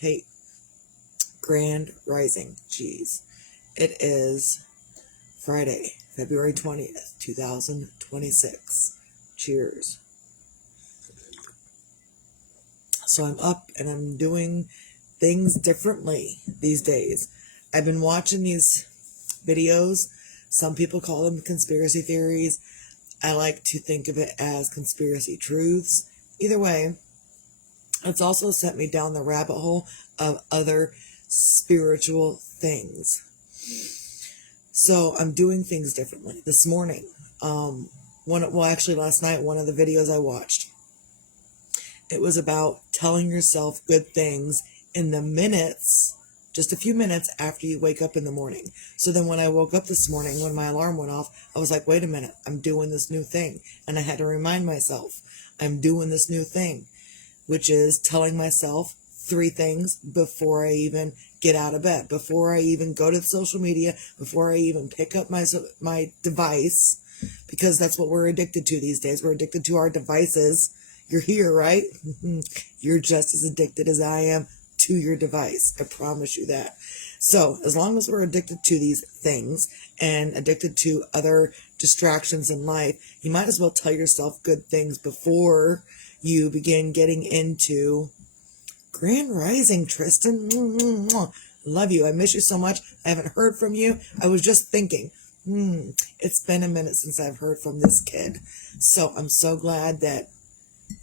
Hey, Grand Rising. Jeez. It is Friday, February 20th, 2026. Cheers. So I'm up and I'm doing things differently these days. I've been watching these videos. Some people call them conspiracy theories. I like to think of it as conspiracy truths. Either way, it's also sent me down the rabbit hole of other spiritual things. So I'm doing things differently. This morning, last night, one of the videos I watched, it was about telling yourself good things in the minutes, just a few minutes after you wake up in the morning. So then when I woke up this morning, when my alarm went off, I was like, wait a minute, I'm doing this new thing. And I had to remind myself, I'm doing this new thing, which is telling myself 3 things before I even get out of bed, before I even go to social media, before I even pick up my device, because that's what we're addicted to these days. We're addicted to our devices. You're here, right? You're just as addicted as I am to your device. I promise you that. So as long as we're addicted to these things and addicted to other distractions in life, you might as well tell yourself good things before you begin getting into Grand Rising, Tristan. Love you. I miss you so much. I haven't heard from you. I was just thinking, it's been a minute since I've heard from this kid. So I'm so glad that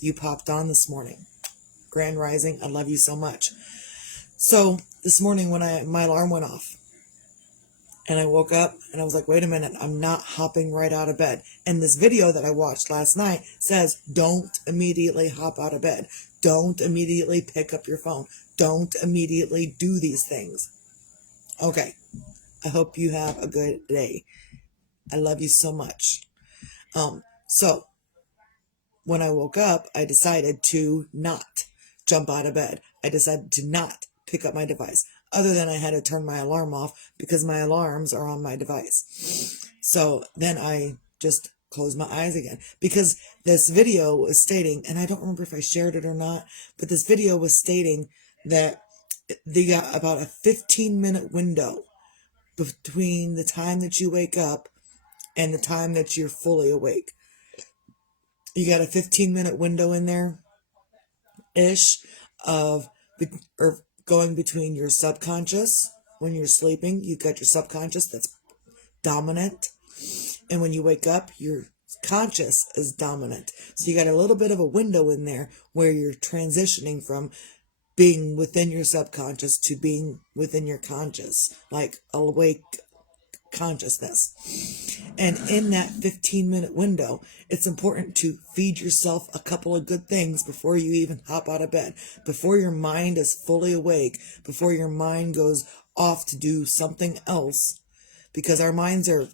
you popped on this morning. Grand Rising, I love you so much. So this morning when my alarm went off and I woke up and I was like, wait a minute, I'm not hopping right out of bed. And this video that I watched last night says, don't immediately hop out of bed. Don't immediately pick up your phone. Don't immediately do these things. Okay. I hope you have a good day. I love you so much. So when I woke up, I decided to not jump out of bed. I decided to not pick up my device, other than I had to turn my alarm off because my alarms are on my device. So then I just closed my eyes again, because this video was stating, and I don't remember if I shared it or not, but this video was stating that they got about a 15-minute window between the time that you wake up and the time that you're fully awake. You got a 15-minute window in there ish of or going between your subconscious. When you're sleeping, you've got your subconscious that's dominant, and when you wake up, your conscious is dominant. So you got a little bit of a window in there where you're transitioning from being within your subconscious to being within your conscious, like awake consciousness. And in that 15-minute window, it's important to feed yourself a couple of good things before you even hop out of bed, before your mind is fully awake, before your mind goes off to do something else, because our minds are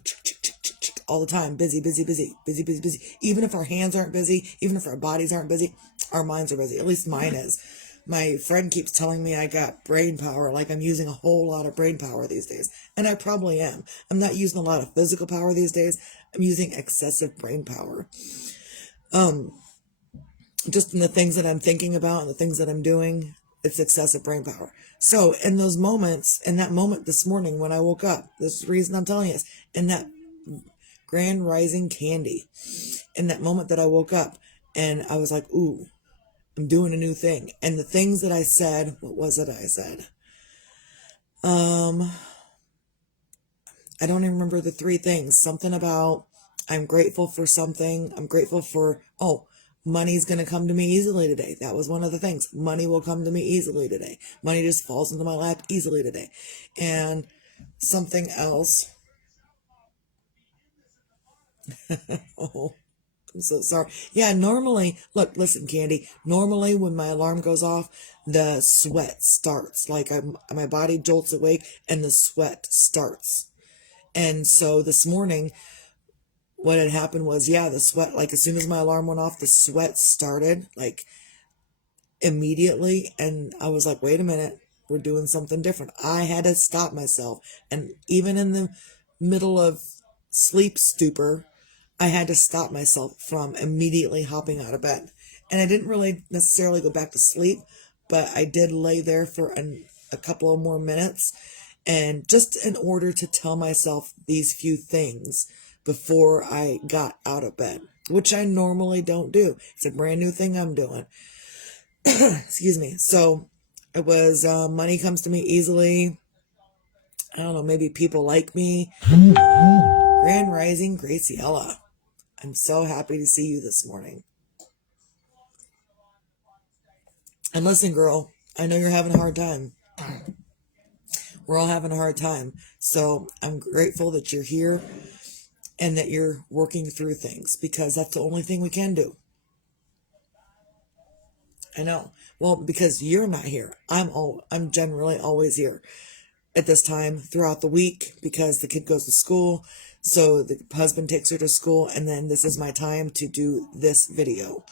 all the time, busy, busy, busy, busy, busy, busy. Even if our hands aren't busy, even if our bodies aren't busy, our minds are busy. At least mine is. My friend keeps telling me I got brain power, like I'm using a whole lot of brain power these days. And I probably am. I'm not using a lot of physical power these days. I'm using excessive brain power. Just in the things that I'm thinking about and the things that I'm doing, it's excessive brain power. So in those moments, in that moment this morning when I woke up, this is the reason I'm telling you this, in that Grand Rising candy, in that moment that I woke up and I was like, ooh, I'm doing a new thing. And the things that I said, what was it I said? I don't even remember the 3 things. Something about I'm grateful for something. I'm grateful for, money's going to come to me easily today. That was one of the things. Money will come to me easily today. Money just falls into my lap easily today. And something else. Oh, I'm so sorry. Yeah, normally, look, listen, Candy. Normally, when my alarm goes off, the sweat starts. Like my body jolts awake and the sweat starts. And so this morning, what had happened was, the sweat, like as soon as my alarm went off, the sweat started, like immediately. And I was like, wait a minute, we're doing something different. I had to stop myself. And even in the middle of sleep stupor, I had to stop myself from immediately hopping out of bed. And I didn't really necessarily go back to sleep, but I did lay there for a couple of more minutes, and just in order to tell myself these few things before I got out of bed, which I normally don't do. It's a brand new thing I'm doing. Excuse me. So it was, money comes to me easily. I don't know, maybe people like me. Grand Rising Graciela. I'm so happy to see you this morning. And listen, girl, I know you're having a hard time. We're all having a hard time. So I'm grateful that you're here and that you're working through things, because that's the only thing we can do. I know. Well, because you're not here. I'm generally always here at this time throughout the week, because the kid goes to school. So the husband takes her to school, and then this is my time to do this video.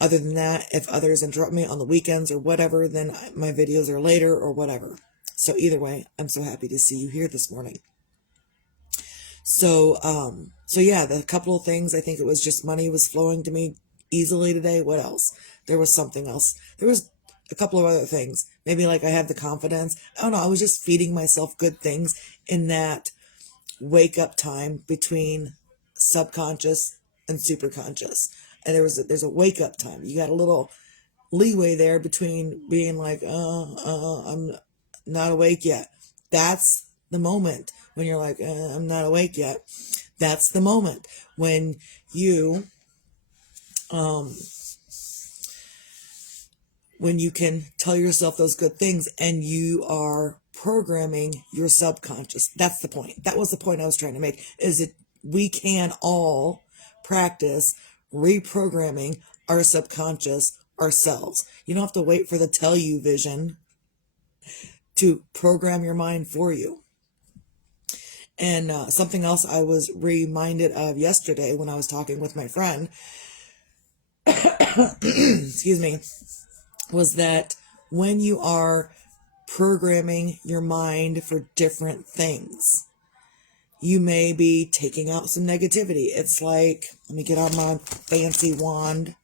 Other than that, if others interrupt me on the weekends or whatever, then my videos are later or whatever. So either way, I'm so happy to see you here this morning. So yeah, the couple of things, I think it was just money was flowing to me easily today. What else? There was something else. There was a couple of other things. Maybe like I have the confidence. I don't know. I was just feeding myself good things in that wake up time between subconscious and superconscious. And there's a wake up time. You got a little leeway there between being like, I'm not awake yet. That's the moment when you're like, I'm not awake yet. That's the moment when you, when you can tell yourself those good things and you are programming your subconscious. That's the point. That was the point I was trying to make, is that we can all practice reprogramming our subconscious ourselves. You don't have to wait for the tell you vision to program your mind for you. And something else I was reminded of yesterday when I was talking with my friend, excuse me, was that when you are programming your mind for different things, you may be taking out some negativity. It's like, let me get out my fancy wand.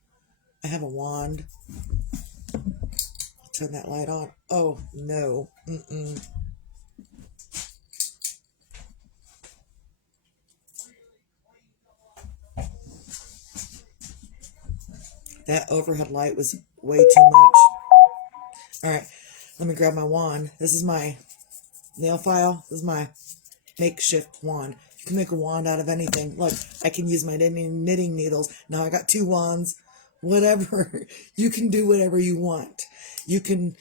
I have a wand. Turn that light on. Oh, no. That overhead light was way too much. All right, let me grab my wand. This is my nail file. This is my makeshift wand. You can make a wand out of anything. Look, I can use my knitting needles. Now I got 2 wands. Whatever. You can do whatever you want. You can,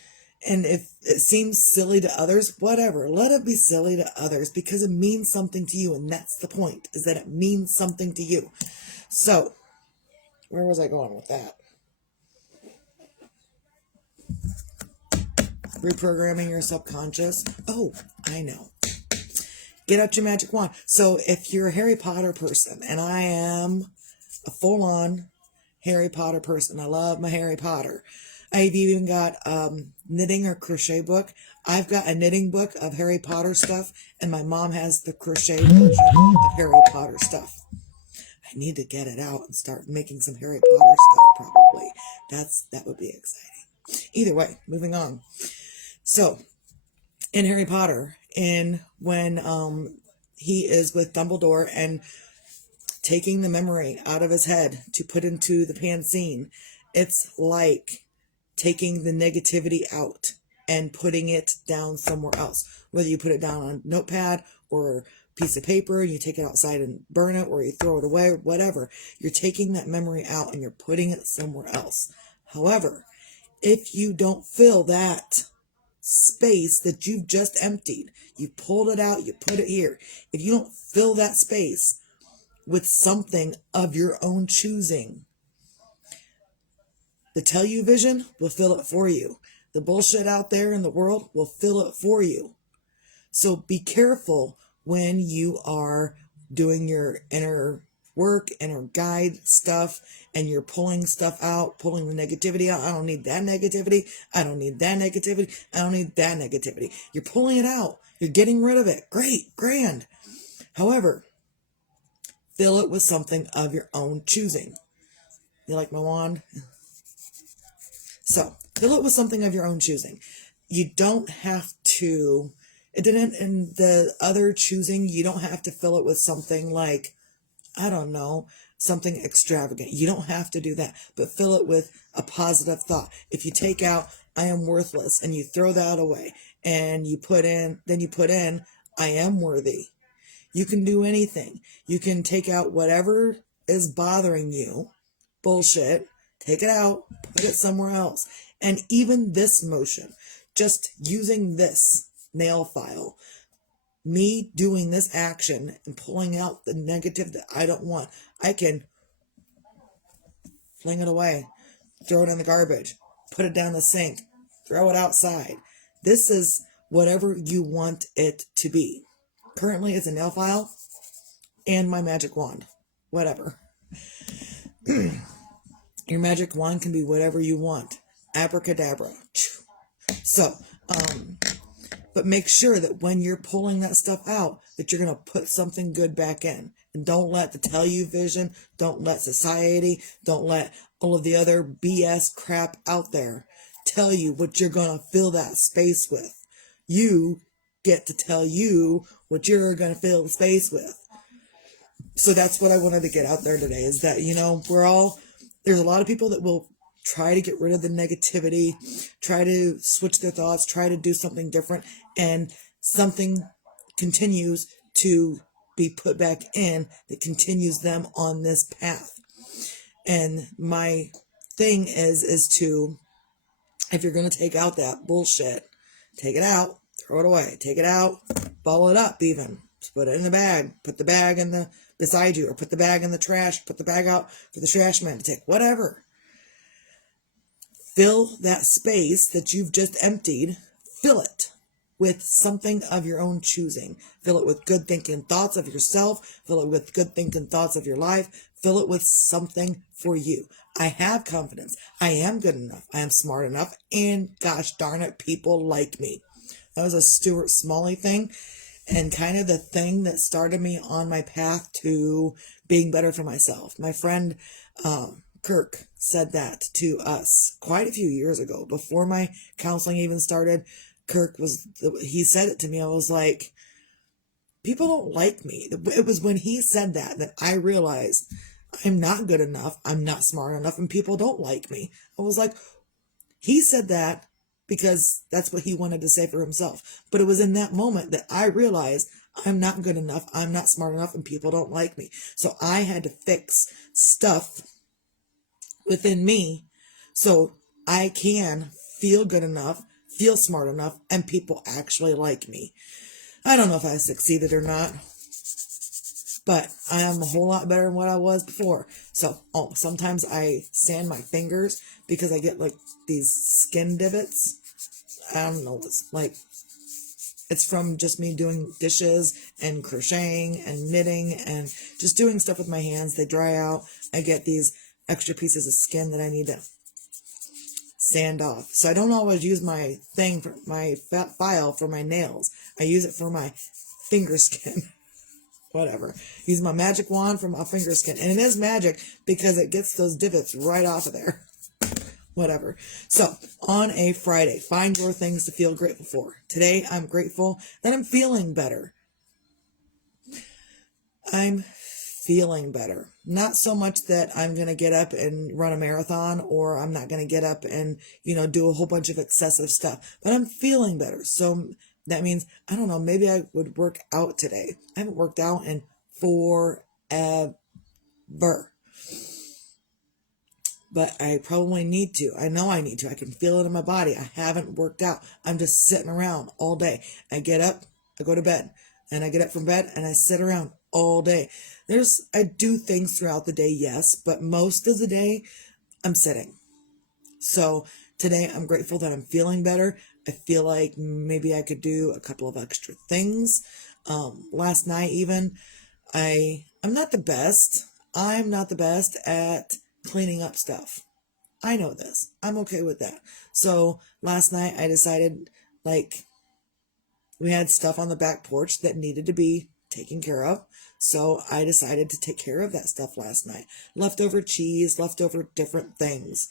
and if it seems silly to others, whatever. Let it be silly to others, because it means something to you, and that's the point, is that it means something to you. So, where was I going with that? Reprogramming your subconscious. Oh, I know. Get out your magic wand. So if you're a Harry Potter person, and I am a full-on Harry Potter person, I love my Harry Potter. I've even got knitting or crochet book. I've got a knitting book of Harry Potter stuff, and my mom has the crochet version of Harry Potter stuff. I need to get it out and start making some Harry Potter stuff, probably. That would be exciting. Either way, moving on. So, in Harry Potter, when he is with Dumbledore and taking the memory out of his head to put into the Pansine, it's like taking the negativity out and putting it down somewhere else. Whether you put it down on a notepad or a piece of paper, you take it outside and burn it, or you throw it away, whatever. You're taking that memory out and you're putting it somewhere else. However, if you don't fill that space that you've just emptied, you pulled it out, you put it here. If you don't fill that space with something of your own choosing, the tell you vision will fill it for you. The bullshit out there in the world will fill it for you. So be careful when you are doing your inner work, inner guide stuff, and you're pulling stuff out, pulling the negativity out. I don't need that negativity. I don't need that negativity. I don't need that negativity. You're pulling it out. You're getting rid of it. Great, grand. However, fill it with something of your own choosing. You like my wand? So fill it with something of your own choosing. You don't have to, it didn't, in the other choosing, you don't have to fill it with something like, I don't know, something extravagant. You don't have to do that, but fill it with a positive thought. If you take out, I am worthless, and you throw that away, and you put in, I am worthy. You can do anything. You can take out whatever is bothering you, bullshit, take it out, put it somewhere else. And even this motion, just using this nail file, me doing this action and pulling out the negative that I don't want, I can fling it away, throw it in the garbage, put it down the sink, throw it outside. This is whatever you want it to be. Currently, it's a nail file and my magic wand. Whatever. Your magic wand can be whatever you want. Abracadabra. So, but make sure that when you're pulling that stuff out, that you're going to put something good back in. And don't let the television, don't let society, don't let all of the other BS crap out there tell you what you're going to fill that space with. You get to tell you what you're going to fill the space with. So that's what I wanted to get out there today, is that, there's a lot of people that will try to get rid of the negativity, try to switch their thoughts, try to do something different, and something continues to be put back in that continues them on this path. And my thing is to, if you're going to take out that bullshit, take it out, throw it away, take it out, ball it up even, just put it in the bag, put the bag in the beside you, or put the bag in the trash, put the bag out for the trash man to take, whatever. Fill that space that you've just emptied, fill it with something of your own choosing. Fill it with good thinking thoughts of yourself, fill it with good thinking thoughts of your life, fill it with something for you. I have confidence. I am good enough. I am smart enough. And gosh darn it, people like me. That was a Stuart Smalley thing, and kind of the thing that started me on my path to being better for myself. My friend Kirk said that to us quite a few years ago, before my counseling even started. He said it to me. I was like, people don't like me. It was when he said that I realized I'm not good enough, I'm not smart enough, and people don't like me. I was like, he said that because that's what he wanted to say for himself. But it was in that moment that I realized I'm not good enough, I'm not smart enough, and people don't like me. So I had to fix stuff within me so I can feel good enough, feel smart enough, and people actually like me. I don't know if I succeeded or not, but I am a whole lot better than what I was before. So, sometimes I sand my fingers because I get like these skin divots. I don't know, it's from just me doing dishes and crocheting and knitting and just doing stuff with my hands. They dry out. I get these extra pieces of skin that I need to sand off. So I don't always use my file for my nails. I use it for my finger skin. Whatever. Use my magic wand for my finger skin. And it is magic because it gets those divots right off of there. Whatever. So, on a Friday, find your things to feel grateful for. Today, I'm grateful that I'm feeling better. I'm feeling better. Not so much that I'm going to get up and run a marathon, or I'm not going to get up and, do a whole bunch of excessive stuff, but I'm feeling better. So that means, I don't know, maybe I would work out today. I haven't worked out in forever, but I probably need to. I know I need to. I can feel it in my body. I haven't worked out. I'm just sitting around all day. I get up, I go to bed, and I get up from bed and I sit around all day. I do things throughout the day, yes, but most of the day I'm sitting. So today I'm grateful that I'm feeling better. I feel like maybe I could do a couple of extra things. Last night even, I'm not the best. I'm not the best at cleaning up stuff. I know this. I'm okay with that. So last night I decided, we had stuff on the back porch that needed to be taken care of. So I decided to take care of that stuff last night. Leftover cheese, leftover different things.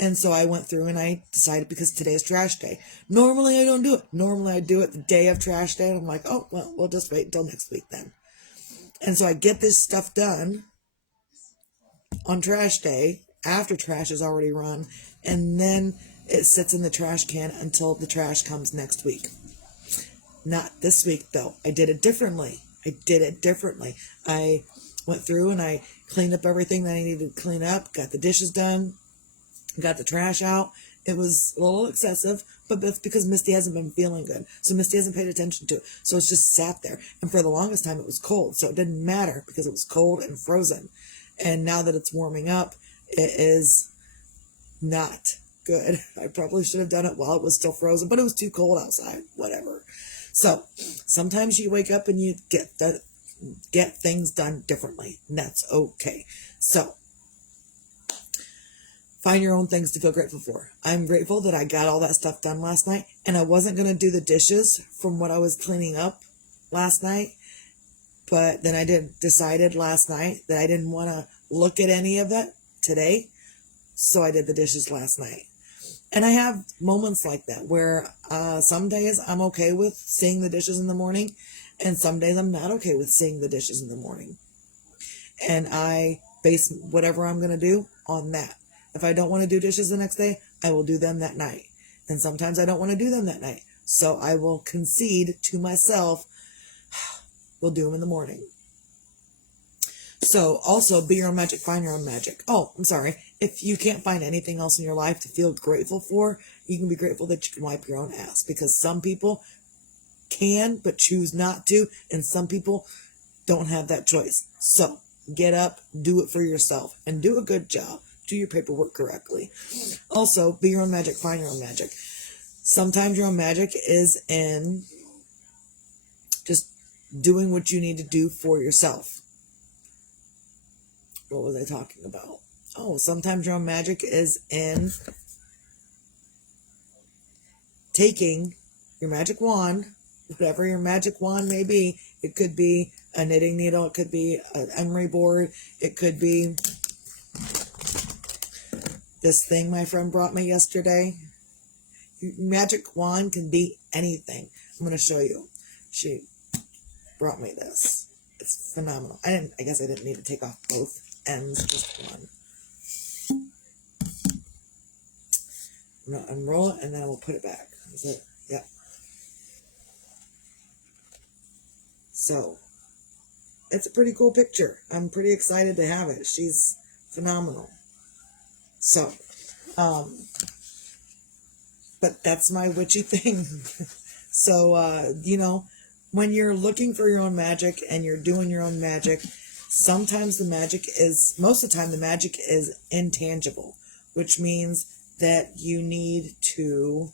And so I went through and I decided, because today's trash day. Normally I don't do it. Normally I do it the day of trash day. And I'm like, oh, well, we'll just wait until next week then. And so I get this stuff done on trash day after trash is already run. And then it sits in the trash can until the trash comes next week. Not this week, though. I did it differently. I went through and I cleaned up everything that I needed to clean up, got the dishes done, got the trash out. It was a little excessive, but that's because Misty hasn't been feeling good. So Misty hasn't paid attention to it. So it's just sat there. And for the longest time, it was cold. So it didn't matter because it was cold and frozen. And now that it's warming up, it is not good. I probably should have done it while it was still frozen, but it was too cold outside. Whatever. So sometimes you wake up and you get things done differently, and that's okay. So find your own things to feel grateful for. I'm grateful that I got all that stuff done last night, and I wasn't going to do the dishes from what I was cleaning up last night, but then I decided last night that I didn't want to look at any of it today, so I did the dishes last night. And I have moments like that where some days I'm okay with seeing the dishes in the morning, and some days I'm not okay with seeing the dishes in the morning. And I base whatever I'm going to do on that. If I don't want to do dishes the next day, I will do them that night. And sometimes I don't want to do them that night. So I will concede to myself, we'll do them in the morning. So also, be your own magic, find your own magic. Oh, I'm sorry. If you can't find anything else in your life to feel grateful for, you can be grateful that you can wipe your own ass. Because some people can, but choose not to. And some people don't have that choice. So get up, do it for yourself, and do a good job. Do your paperwork correctly. Also, be your own magic, find your own magic. Sometimes your own magic is in just doing what you need to do for yourself. What was I talking about? Oh, sometimes your own magic is in taking your magic wand, whatever your magic wand may be. It could be a knitting needle. It could be an emery board. It could be this thing my friend brought me yesterday. Your magic wand can be anything. I'm going to show you. She brought me this. It's phenomenal. I guess I didn't need to take off both ends, just one. I'm going to unroll it and then we'll put it back. Is it? Yep. So, it's a pretty cool picture. I'm pretty excited to have it. She's phenomenal. So, but that's my witchy thing. So, when you're looking for your own magic and you're doing your own magic, sometimes most of the time the magic is intangible, which means that you need to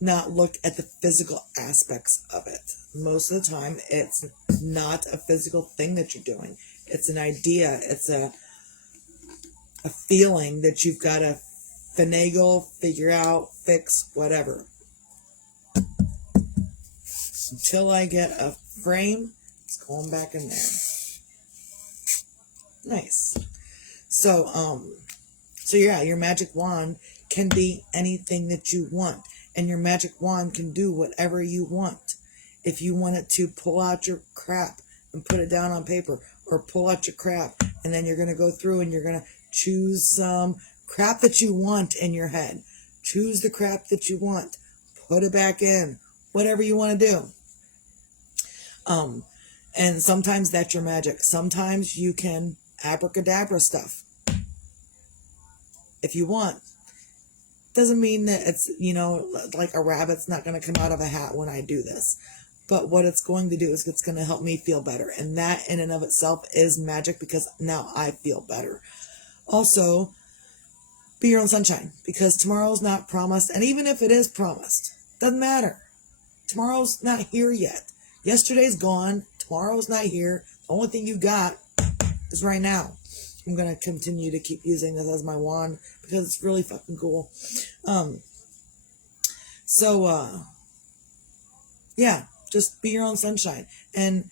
not look at the physical aspects of it. Most of the time, it's not a physical thing that you're doing. It's an idea. It's a feeling that you've got to finagle, figure out, fix, whatever. Until I get a frame, it's going back in there. Nice. So yeah, your magic wand can be anything that you want. And your magic wand can do whatever you want. If you want it to pull out your crap and put it down on paper, or pull out your crap, and then you're going to go through and you're going to choose some crap that you want in your head. Choose the crap that you want. Put it back in. Whatever you want to do. And sometimes that's your magic. Sometimes you can abracadabra stuff. If you want. Doesn't mean that it's, like a rabbit's not going to come out of a hat when I do this. But what it's going to do is it's going to help me feel better. And that in and of itself is magic, because now I feel better. Also, be your own sunshine, because tomorrow's not promised. And even if it is promised, doesn't matter. Tomorrow's not here yet. Yesterday's gone. Tomorrow's not here. The only thing you got is right now. I'm going to continue to keep using this as my wand because it's really fucking cool. Yeah, just be your own sunshine. And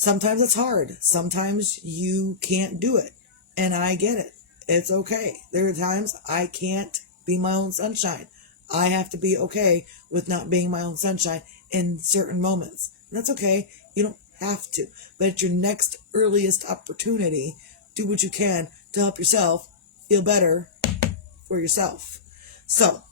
Sometimes it's hard. Sometimes you can't do it. And I get it. It's okay. There are times I can't be my own sunshine. I have to be okay with not being my own sunshine in certain moments. And that's okay. You don't have to. But at your next earliest opportunity, do what you can to help yourself feel better for yourself. So,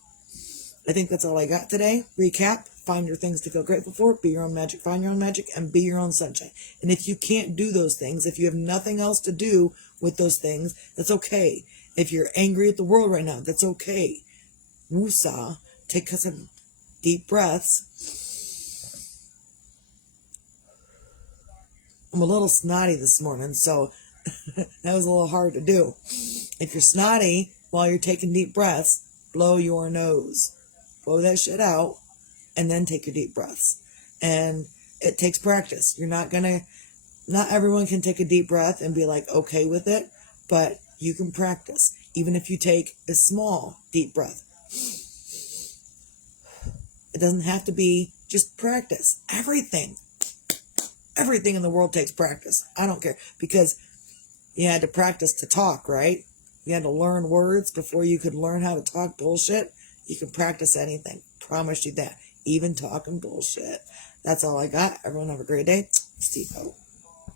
I think that's all I got today. Recap, find your things to feel grateful for, be your own magic, find your own magic, and be your own sunshine. And if you can't do those things, if you have nothing else to do with those things, that's okay. If you're angry at the world right now, that's okay. Woosah, take some deep breaths. I'm a little snotty this morning, so that was a little hard to do. If you're snotty while you're taking deep breaths, blow your nose. Blow that shit out, and then take your deep breaths. And it takes practice. Not everyone can take a deep breath and be like okay with it, but you can practice. Even if you take a small deep breath. It doesn't have to be just practice. Everything in the world takes practice. I don't care, because you had to practice to talk, right? You had to learn words before you could learn how to talk bullshit. You can practice anything. Promise you that. Even talking bullshit. That's all I got. Everyone have a great day. Steve-O.